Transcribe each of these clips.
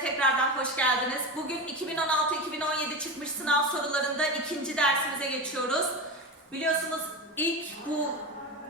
tekrardan hoş geldiniz. Bugün 2016-2017 çıkmış sınav sorularında ikinci dersimize geçiyoruz. Biliyorsunuz ilk bu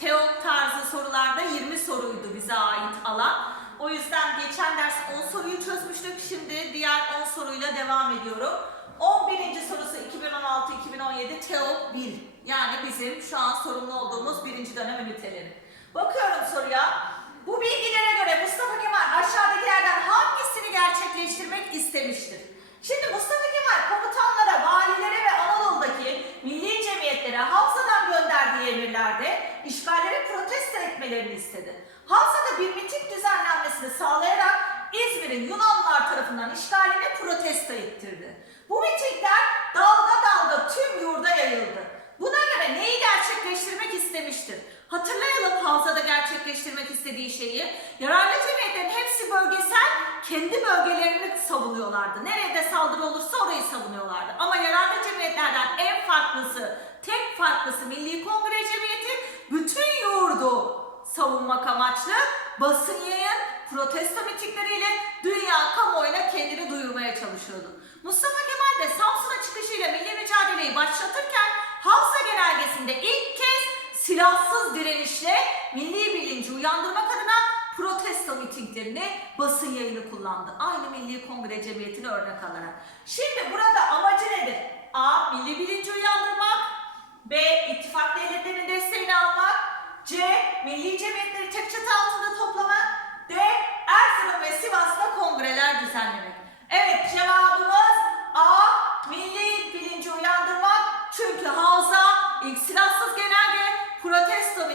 teok tarzı sorularda 20 soruydu bize ait alan. O yüzden geçen ders 10 soruyu çözmüştük. Şimdi diğer 10 soruyla devam ediyorum. 11. sorusu 2016-2017 teok 1. Yani bizim şu an sorumlu olduğumuz birinci dönem üniteleri. Bakıyorum soruya. Bu bilgilere göre Mustafa Kemal aşağıdakilerden hangisini gerçekleştirmek istemiştir? Şimdi Mustafa Kemal komutanlara, valilere ve Anadolu'daki milli cemiyetlere Havza'dan gönderdiği emirlerde işgalleri protesto etmelerini istedi. Havza'da bir miting düzenlenmesini sağlayarak İzmir'in Yunanlılar tarafından işgalini protesto ettirdi. Bu mitingler dalga dalga tüm yurda yayıldı. Buna göre neyi gerçekleştirmek istemiştir? Hatırlayalım Havza'da gerçekleştirmek istediği şeyi. Yararlı cemiyetlerin hepsi bölgesel, kendi bölgelerini savunuyorlardı. Nerede saldırı olursa orayı savunuyorlardı. Ama yararlı cemiyetlerden en farklısı, tek farklısı Milli Kongre Cemiyeti bütün yurdu savunmak amaçlı basın yayın, protesto mitingleriyle dünya kamuoyuna kendini duyurmaya çalışıyordu. Mustafa Kemal de Samsun'a çıkışıyla milli mücadeleyi başlatırken Havza Genelgesi'nde ilk kez silahsız direnişle milli bilinci uyandırmak adına protesto mitinglerini basın yayını kullandı. Aynı Milli Kongre Cemiyeti'ni örnek alarak. Şimdi burada amacı nedir? A. Milli bilinci uyandırmak. B. İttifak devletlerinin desteğini almak. C. Milli cemiyetleri tek çatı altında toplamak. D. Erzurum ve Sivas'ta kongreler düzenlemek. Evet cevabımız A. Milli bilinci uyandırmak. Çünkü Havza ilk silahsız genelge protesto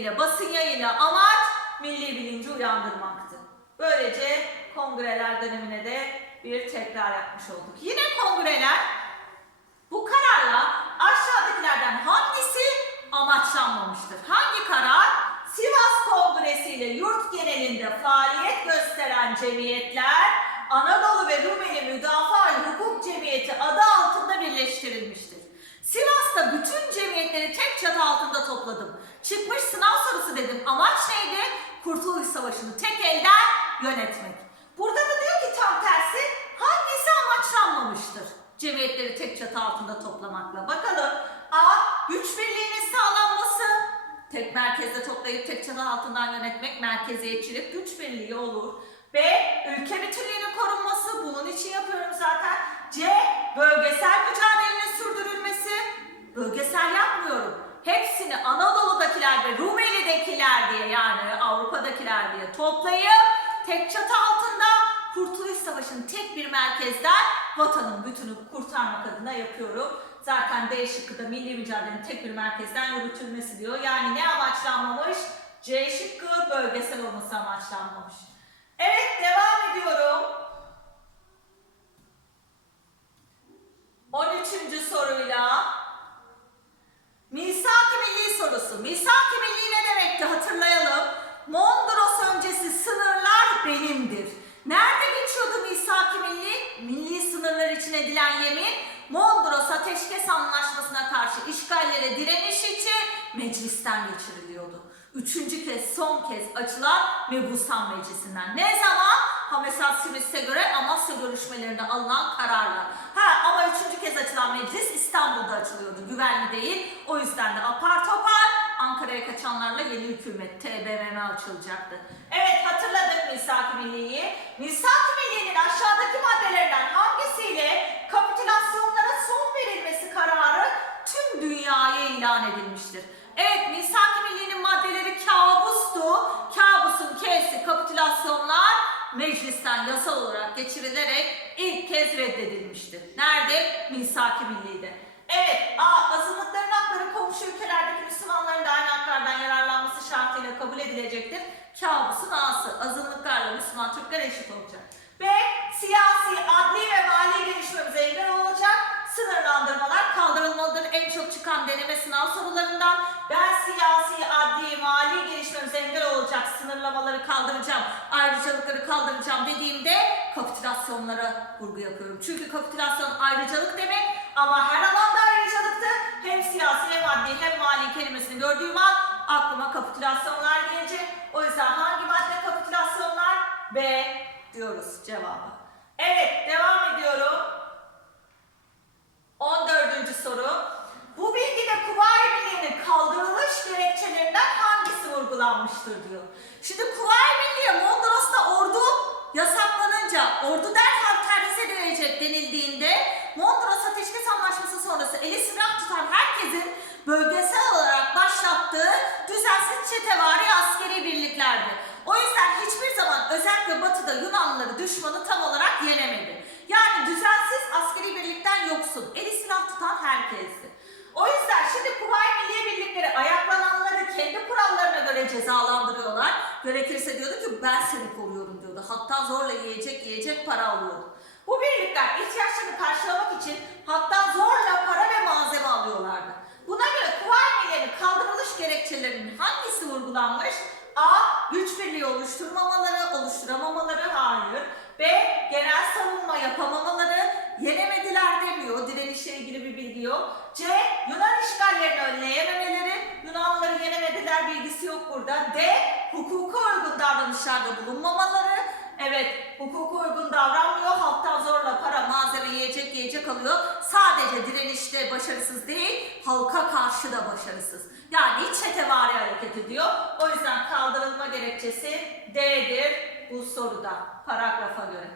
mitingleriyle basın yayını amaç milli bilinci uyandırmaktı. Böylece kongreler dönemine de bir tekrar yapmış olduk. Yine kongreler bu kararla aşağıdakilerden hangisi amaçlanmamıştır? Hangi karar? Sivas Kongresi ile yurt genelinde faaliyet gösteren cemiyetler Anadolu ve Rumeli Müdafaa Hukuk Cemiyeti adı altında birleştirilmiştir. Sivas'ta bütün cemiyetleri tek çatı altında topladım. Çıkmış sınav sorusu dedim. Amaç neydi? Kurtuluş Savaşı'nı tek elden yönetmek. Burada da diyor ki tam tersi hangisi amaçlanmamıştır? Cemiyetleri tek çatı altında toplamakla. Bakalım A. Güç birliğinin sağlanması. Tek merkezde toplayıp tek çatı altından yönetmek merkeziyetçilik güç birliği olur. B. Ülke bütünlüğünün korunması. Bunun için yapıyorum zaten. C. Bölgesel mücadelenin sürdürülmesi. Bölgesel yapmıyorum. Hepsini Anadolu'dakiler ve Rumeli'dekiler diye yani Avrupa'dakiler diye toplayıp tek çatı altında Kurtuluş Savaşı'nın tek bir merkezden vatanın bütünü kurtarmak adına yapıyorum. Zaten D şıkkı da milli mücadelenin tek bir merkezden yürütülmesi diyor. Yani ne amaçlanmamış? C şıkkı bölgesel olması amaçlanmamış. Evet devam ediyorum. 13. soruyla Misak-ı Milli sorusu. Misak-ı Milli ne demekti hatırlayalım. Mondros öncesi sınırlar benimdir. Nerede geçiyordu Misak-ı Milli? Milli sınırlar için edilen yemin Mondros Ateşkes Anlaşması'na karşı işgallere direniş için meclisten geçiriliyordu. Üçüncü kez son kez açılan Mebusan Meclisi'nden. Ne zaman? Hamesat Simit'e göre Amasya görüşmelerinde alınan kararla. Ha ama üçüncü kez açılan meclis İstanbul'da açılıyordu. Güvenli değil. O yüzden de apar topar Ankara'ya kaçanlarla yeni hükümet TBMM açılacaktı. Evet hatırladık Misak-ı Milli'yi. Misak-ı aşağıdaki maddelerinden hangisiyle kapitülasyonlara son verilmesi kararı tüm dünyaya ilan edilmiştir? Evet Misak-ı maddeleri kabustu. Kabusun K'si kapitülasyonlar meclisten yasal olarak geçirilerek ilk kez reddedilmiştir. Nerede? Misak-ı. Evet, A. Azınlıkların hakları komşu ülkelerdeki Müslümanların da aynı haklardan yararlanması şartıyla kabul edilecektir. Kabusun A'sı. Azınlıklarla Müslüman Türkler eşit olacak. B. Siyasi, adli ve mali gelişmemize engel olacak. Sınırlandırmalar kaldırılmalıdır. En çok çıkan deneme sınav sorularından ben siyasi, adli, mali gelişmemize engel olacak sınırlamaları kaldıracağım, ayrıcalıkları kaldıracağım dediğimde kapitülasyonlara vurgu yapıyorum. Çünkü kapitülasyon ayrıcalık demek ama her alanda ayrıcalıktı. Hem siyasi hem adli hem mali kelimesini gördüğüm an aklıma kapitülasyonlar gelecek. O yüzden hangi madde kapitülasyonlar? B diyoruz cevabı. Evet, devam ediyorum. 14. soru. Bu bilgide Kuvayi Milliye'nin kaldırılış gerekçelerinden hangisi vurgulanmıştır diyor. Şimdi Kuvayi Milliye Mondros'ta ordu yasaklanınca ordu derhal terhis edilecek denildiğinde Mondros Ateşkes Anlaşması sonrası eli silah tutan herkesin bölgesel olarak başlattığı düzensiz çetevari askeri birliklerdi. O yüzden hiçbir zaman özellikle batıda Yunanlıları düşmanı tam olarak yenemedi. Yani düzensiz askeri birlikten yoksun. Eli silah tutan herkesti. O yüzden şimdi Kuvayi Milliye Birlikleri ayaklananları kendi kurallarına göre cezalandırıyorlar. Gerekirse diyordu ki ben seni koruyorum diyordu. Hatta zorla yiyecek yiyecek para alıyordu. Bu birlikler ihtiyaçlarını karşılamak için hatta zorla para ve malzeme alıyorlardı. Buna göre Kuvayi Milliye'nin kaldırılış gerekçelerinin hangisi vurgulanmış? A. Güç birliği oluşturmamaları, oluşturamamaları hayır. B. Genel savunma yapamamaları, yenemediler demiyor. Direnişle ilgili bir bilgi yok. C. Yunan işgallerini önleyememeleri, Yunanlıları yenemediler bilgisi yok burada. D. Hukuka uygun davranışlarda bulunmamaları. Evet, hukuka uygun davranmıyor. Halktan zorla para, malzeme, yiyecek, yiyecek alıyor. Sadece direnişte başarısız değil, halka karşı da başarısız. Yani çetevari hareket ediyor. O yüzden kaldırılma gerekçesi D'dir bu soruda, paragrafa göre.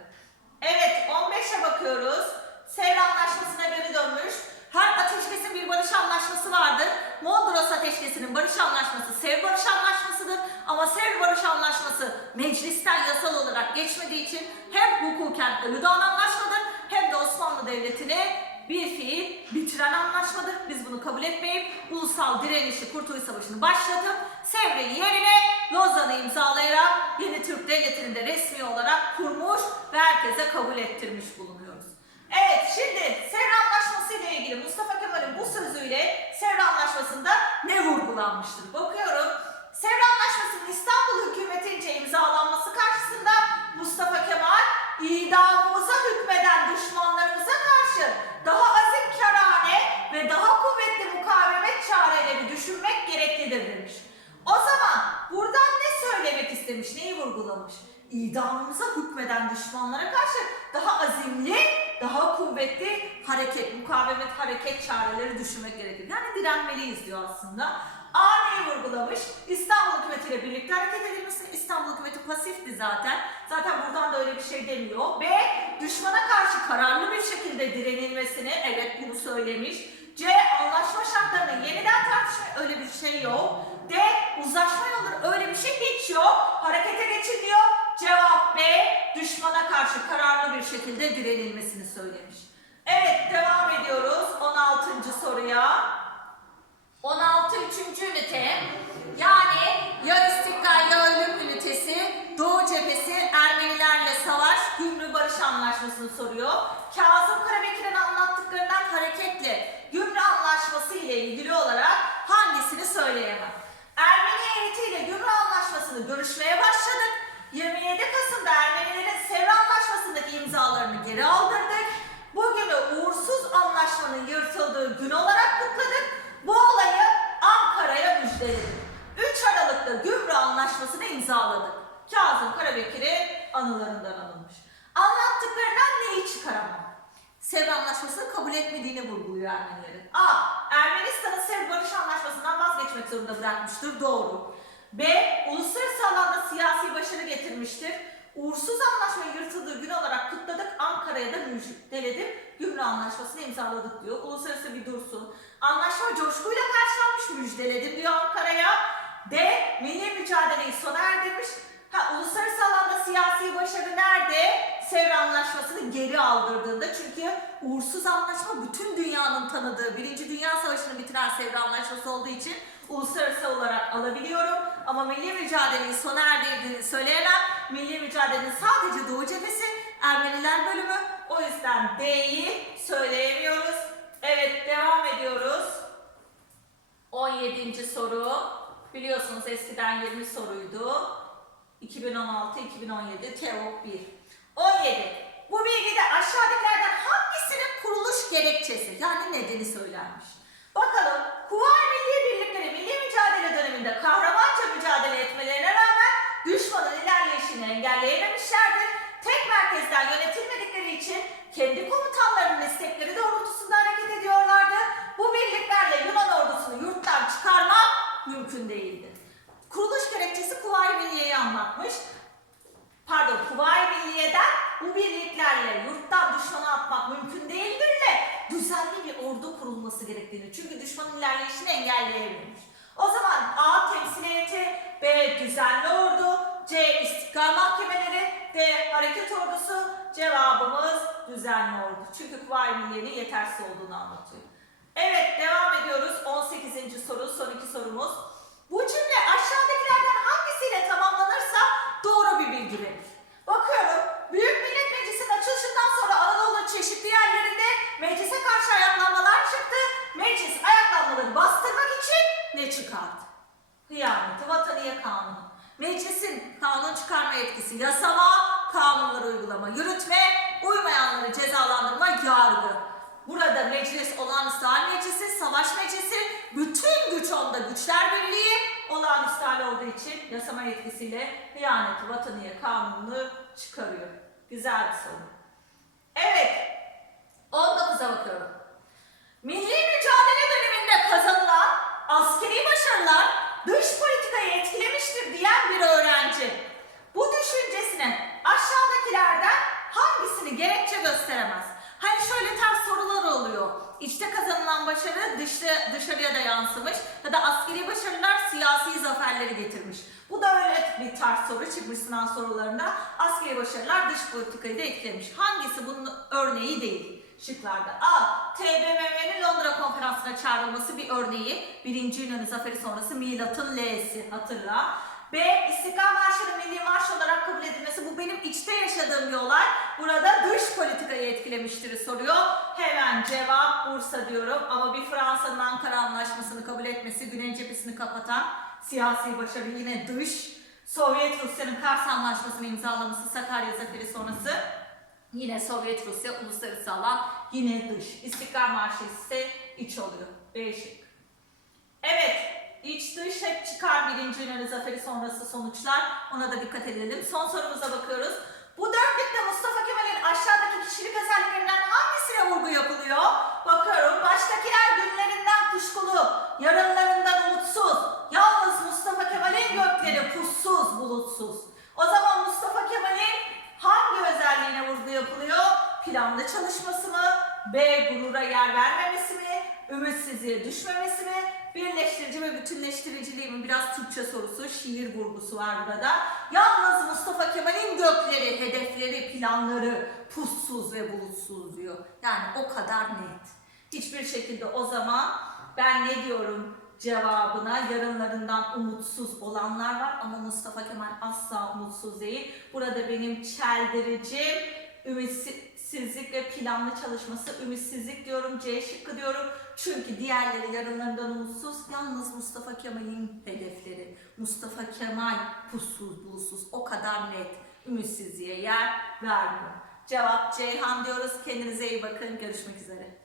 Evet, 15'e bakıyoruz. Sevr Anlaşması'na geri dönmüş. Her ateşkesin bir barış anlaşması vardır. Mondros Ateşkesi'nin barış anlaşması Sevr Barış Anlaşması'dır. Ama Sevr Barış Anlaşması meclisten yasal olarak geçmediği için hem hukuken ölüdağın anlaşmadır hem de Osmanlı Devleti'ni bir fiil bitiren anlaşmadır. Biz bunu kabul etmeyip ulusal direnişi Kurtuluş Savaşı'nı başlatıp Sevr'in yerine Lozan'ı imzalayarak yeni Türk Devleti'ni de resmi olarak kurmuş ve herkese kabul ettirmiş bulunuyoruz. Evet şimdi Sevr Anlaşması ile ilgili Mustafa Kemal'in bu sözüyle Sevr Anlaşması'nda ne vurgulanmıştır? Bakıyorum. Sevr Anlaşması'nın İstanbul hükümetince imzalanması karşısında Mustafa Kemal idamımıza hükmeden düşmanlarımıza karşı daha azimkarane ve daha kuvvetli mukavemet çareleri düşünmek gereklidir demiş. O zaman buradan ne söylemek istemiş, neyi vurgulamış? İdamımıza hükmeden düşmanlara karşı daha azimli, daha kuvvetli hareket, mukavemet hareket çareleri düşünmek gerekir. Yani direnmeliyiz diyor aslında. A neyi vurgulamış? İstanbul hükümetiyle birlikte hareket edilmesini. İstanbul hükümeti pasifti zaten. Zaten buradan da öyle bir şey demiyor. B. Düşmana karşı kararlı bir şekilde direnilmesini. Evet bunu söylemiş. C. Anlaşma şartlarını yeniden tartışma. Öyle bir şey yok. D. Uzlaşma yolu. Öyle bir şey hiç yok. Harekete geçiliyor. Cevap B. Düşmana karşı kararlı bir şekilde direnilmesini söylemiş. Evet devam ediyoruz 16. soruya. 16 üçüncü ünite yani ya istiklal ya ölüm ünitesi Doğu cephesi Ermenilerle savaş Gümrü Barış Anlaşması'nı soruyor. Kazım Karabekir'in anlattıklarından hareketle Gümrü Anlaşması ile ilgili olarak hangisini söyleyemem? Ermeni heyetiyle Gümrü Anlaşması'nı görüşmeye başladık. 27 Kasım'da Ermenilerin Sevr Anlaşması'ndaki imzalarını geri aldırdık. Bugünü uğursuz anlaşmanın yırtıldığı gün olarak kutladık. Bu olayı Ankara'ya müjdeledik. 3 Aralık'ta Gümrü Anlaşması'nı imzaladık. Kazım Karabekir'in anılarından alınmış. Anlattıklarından neyi çıkaramam? Sevr Anlaşması'nı kabul etmediğini vurguluyor Ermenilerin. A. Ermenistan'ı Sevr Barış Anlaşması'ndan vazgeçmek zorunda bırakmıştır. Doğru. B. Uluslararası alanda siyasi başarı getirmiştir. Uğursuz anlaşma yırtıldığı gün olarak kutladık. Ankara'ya da müjdeledim. Gümrü Anlaşması'nı imzaladık diyor. Uluslararası bir dursun. Anlaşma coşkuyla karşılanmış. Müjdeledim diyor Ankara'ya. D. Milli mücadeleyi sona erdirmiş. Ha, uluslararası alanda siyasi başarı nerede? Sevr Anlaşması'nı geri aldırdığında çünkü uğursuz anlaşma bütün dünyanın tanıdığı Birinci Dünya Savaşı'nı bitiren Sevr Anlaşması olduğu için uluslararası olarak alabiliyorum. Ama milli mücadeleyi sona erdirdiğini söyleyemem. Milli mücadelenin sadece Doğu cephesi, Ermeniler bölümü. O yüzden D'yi söyleyemiyoruz. Evet devam ediyoruz. 17. soru. Biliyorsunuz eskiden 20 soruydu. 2016-2017 TEOK 1. 17. Bu bilgide aşağıdakilerden hangisinin kuruluş gerekçesi yani nedeni söylenmiş? Bakalım Kuvayi Milliye Birlikleri milli mücadele döneminde kahramanca mücadele etmelerine rağmen düşmanın ilerleyişini engelleyememişlerdir. Tek merkezden yönetilmedikleri istekleri doğrultusunda hareket ediyorlardı. Bu birliklerle Yunan ordusunu yurttan çıkarmak mümkün değildi. Kuruluş gerekçesi Kuvayi Milliye'yi anlatmış. Pardon, Kuvayi Milliye'den bu birliklerle yurttan düşmanı atmak mümkün değildir de düzenli bir kurulması gerektiğini. Çünkü düşmanın ilerleyişini engelleyebilmiş. O zaman A. Temsil heyeti, B. Düzenli ordu, C. İstiklal mahkemeleri, D. Hareket ordusu. Cevabımız düzenli ordu. Çünkü Kuvayi Milliye'nin yetersiz olduğunu anlatıyor. Evet devam ediyoruz. 18. soru, son iki sorumuz. Bu cümle aşağıdakilerden hangisiyle tamamlanırsa doğru bir bilgi verir. Burada meclis olağanüstü hal meclisi, savaş meclisi, bütün güç onda güçler birliği olağanüstü hal olduğu için yasama yetkisiyle hıyaneti, vataniye kanununu çıkarıyor. Güzel bir soru. Evet, 19'a bakıyorum. Milli mücadele döneminde kazanılan askeri başarılar dış politikayı etkilemiştir diyen bir öğrenci. Bu düşüncesine aşağıdakilerden hangisini gerekçe gösteremez? Hani şöyle ters sorular oluyor. İçte kazanılan başarı dışta, dışarıya da yansımış ya da askeri başarılar siyasi zaferleri getirmiş. Bu da öyle bir ters soru çıkmış sınav sorularında. Askeri başarılar dış politikayı da etkilemiş. Hangisi bunun örneği değil? Şıklarda. A. TBMM'nin Londra konferansına çağrılması bir örneği. Birinci Yunan Zaferi sonrası milatın L'si hatırla. B. İstiklal Marşı'nın milli marş olarak kabul edilmesi. Bu benim içte yaşadığım bir olay. Burada dış politikayı etkilemiştir soruyor. Hemen cevap Bursa diyorum. Ama bir Fransa'nın Ankara Anlaşması'nı kabul etmesi, Güney cephesini kapatan siyasi başarı yine dış. Sovyet Rusya'nın Kars Anlaşması'nı imzalaması Sakarya Zaferi sonrası Yine Sovyet Rusya uluslararası alan yine dış. İstiklal Marşı ise iç oluyor. Şık. Evet. İç dış hep çıkar birinci Yunan zaferi sonrası sonuçlar. Ona da dikkat edelim. Son sorumuza bakıyoruz. Bu dörtlükte Mustafa Kemal'in aşağıdaki kişilik özelliklerinden hangisine vurgu yapılıyor? Bakıyorum. Baştakiler günlerinden kuşkulu, yarınlarından umutsuz. Yalnız Mustafa Kemal'in gökleri pussuz, bulutsuz. O zaman Mustafa Kemal'in hangi özelliğine vurgu yapılıyor? Planlı çalışması mı? B. Gurura yer vermemesi mi? Ümitsizliğe düşmemesi mi? Birleştirici ve bütünleştiriciliği mi? Biraz Türkçe sorusu, şiir vurgusu var burada. Yalnız Mustafa Kemal'in gökleri, hedefleri, planları pussuz ve bulutsuz diyor. Yani o kadar net. Hiçbir şekilde o zaman ben ne diyorum cevabına yarınlarından umutsuz olanlar var ama Mustafa Kemal asla umutsuz değil. Burada benim çeldiricim ümitsizlik ve planlı çalışması. Ümitsizlik diyorum, C şıkkı diyorum. Çünkü diğerleri yarınlarından umutsuz. Yalnız Mustafa Kemal'in hedefleri. Mustafa Kemal pussuz, bulutsuz. O kadar net. Ümitsizliğe yer vermiyor. Cevap Ceyhan diyoruz. Kendinize iyi bakın. Görüşmek üzere.